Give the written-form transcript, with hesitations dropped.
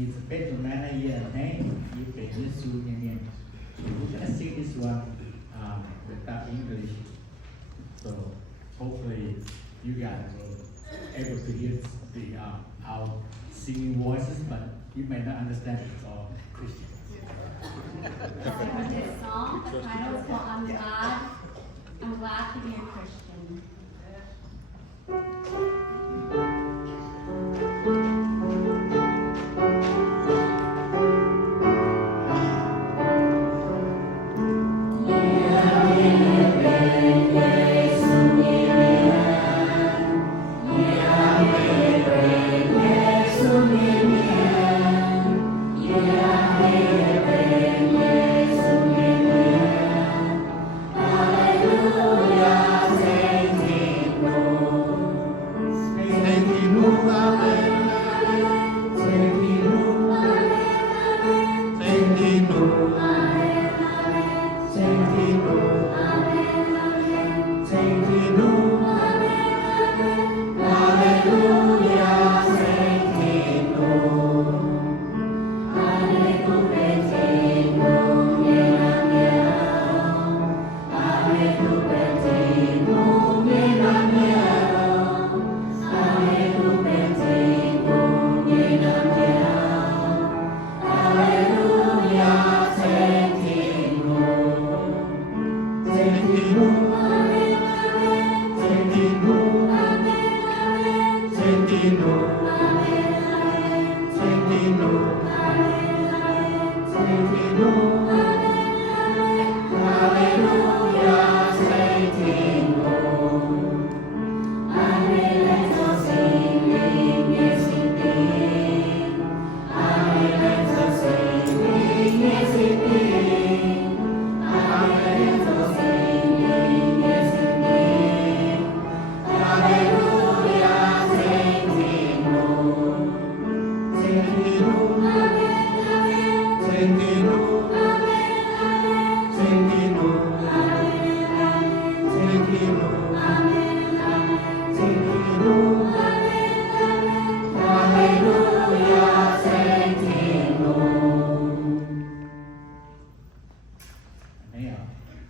is special manner here name you can use you name. So we're gonna see this one without English. So hopefully you guys will able to hear the our singing voices, but you may not understand it's all Christian. This song, the title is called I'm Glad to Be a Christian. Thank you.